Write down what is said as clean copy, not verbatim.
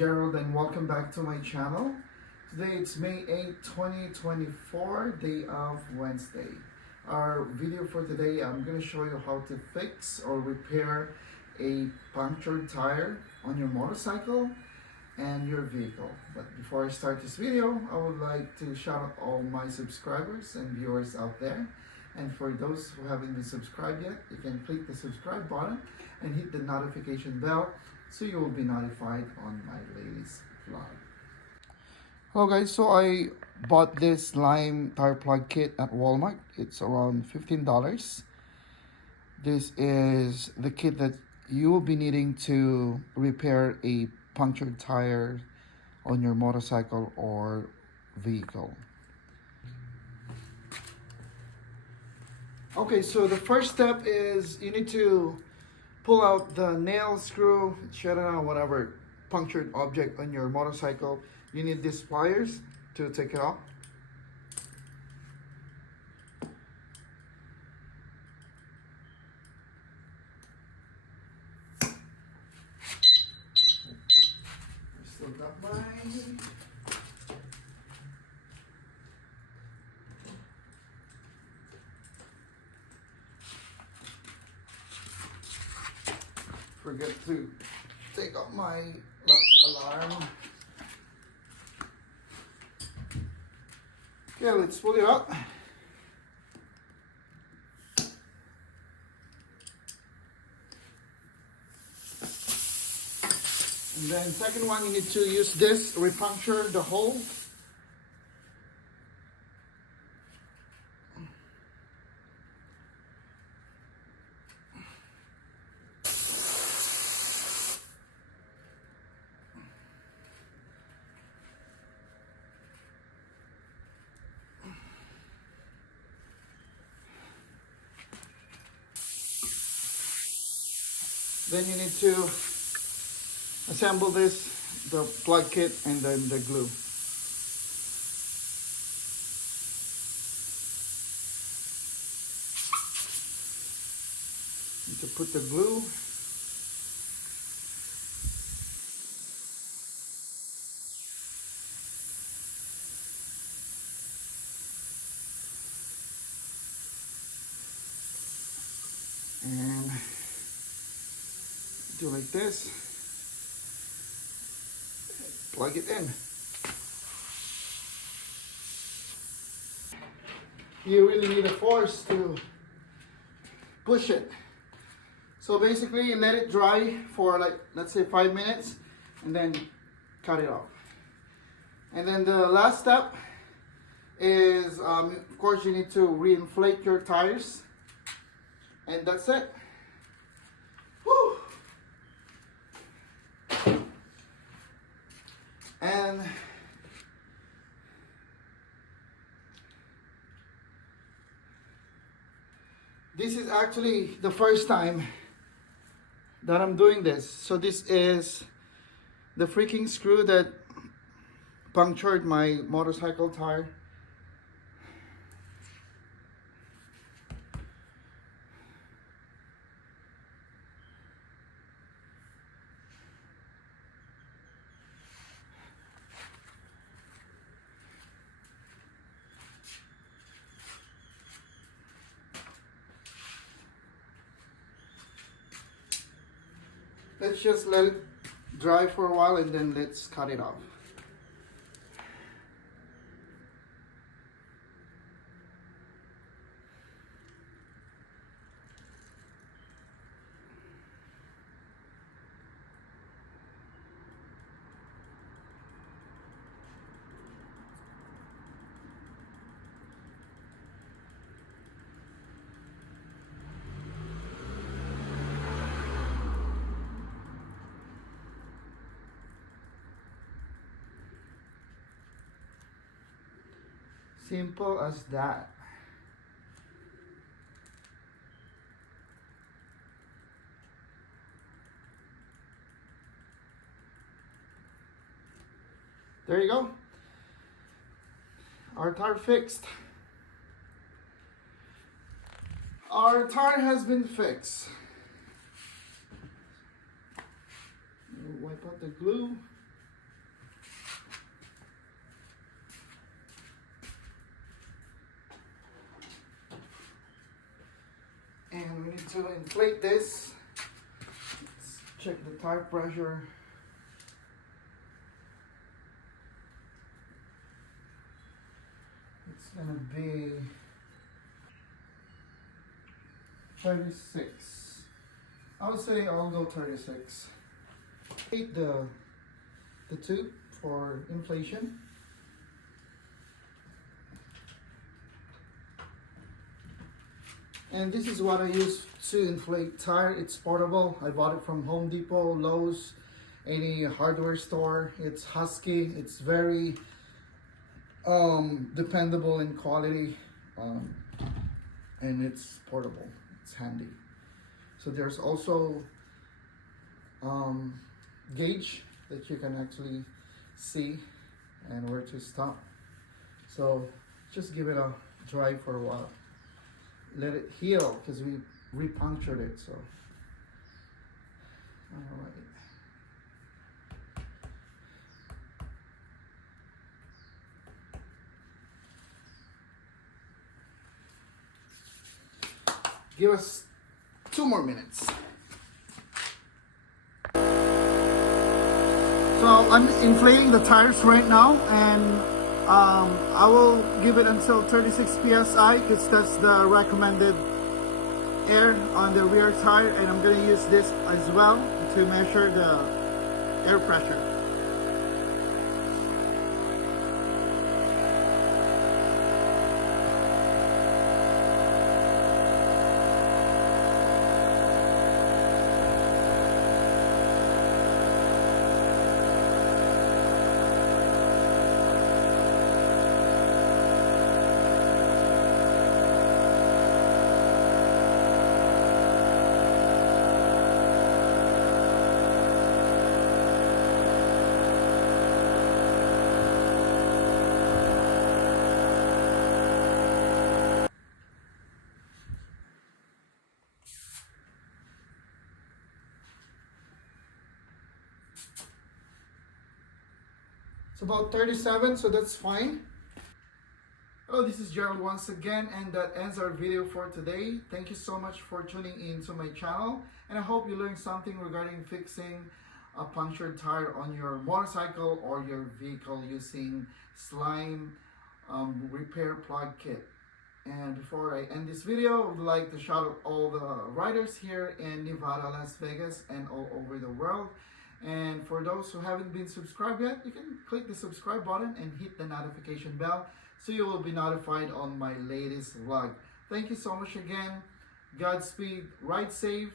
Gerald and welcome back to my channel. Today it's May 8, 2024, day of Wednesday. Our video for today, I'm going to show you how to fix or repair a punctured tire on your motorcycle and your vehicle. But before I start this video, I would like to shout out all my subscribers and viewers out there. And for those who haven't been subscribed yet, you can click the subscribe button and hit the notification bell so you will be notified on my latest vlog. Hello guys, so I bought this lime tire plug kit at Walmart. It's around $15. This is the kit that you will be needing to repair a punctured tire on your motorcycle or vehicle. Okay, so the first step is you need to pull out the nail, screw, shredder, whatever punctured object on your motorcycle. You need these pliers to take it off. I still got mine. Forget to take out my alarm. Okay, let's pull it out. And then second one, you need to use this, repuncture the hole. Then you need to assemble this, the plug kit, and then the glue. Need to put the glue. And do like this, plug it in. You really need a force to push it. So basically you let it dry for like, let's say 5 minutes, and then cut it off. And then the last step is, of course, you need to reinflate your tires, and that's it. Woo! And this is actually the first time that I'm doing this. So this is the freaking screw that punctured my motorcycle tire. Let's just let it dry for a while and then let's cut it off. Simple as that. There you go. Our tire fixed. Our tire has been fixed. We'll wipe out the glue. to inflate this. Let's check the tire pressure. It's gonna be 36. I would say I'll go 36. Take the tube for inflation. And this is what I use to inflate tire. It's portable. I bought it from Home Depot, Lowe's, any hardware store. It's Husky. It's very dependable in quality, and it's portable. It's handy. So there's also gauge that you can actually see and where to stop. So just give it a dry for a while. Let it heal because we repunctured it. So all right. Give us 2 more minutes. So I'm inflating the tires right now, and I will give it until 36 psi because that's the recommended air on the rear tire, and I'm going to use this as well to measure the air pressure. It's about 37, so that's fine. Hello, this is Gerald once again, and that ends our video for today. Thank you so much for tuning in to my channel, and I hope you learned something regarding fixing a punctured tire on your motorcycle or your vehicle using slime repair plug kit. And before I end this video, I would like to shout out all the riders here in Nevada, Las Vegas, and all over the world. And for those who haven't been subscribed yet, you can click the subscribe button and hit the notification bell so you will be notified on my latest vlog. Thank you so much again. Godspeed, ride safe.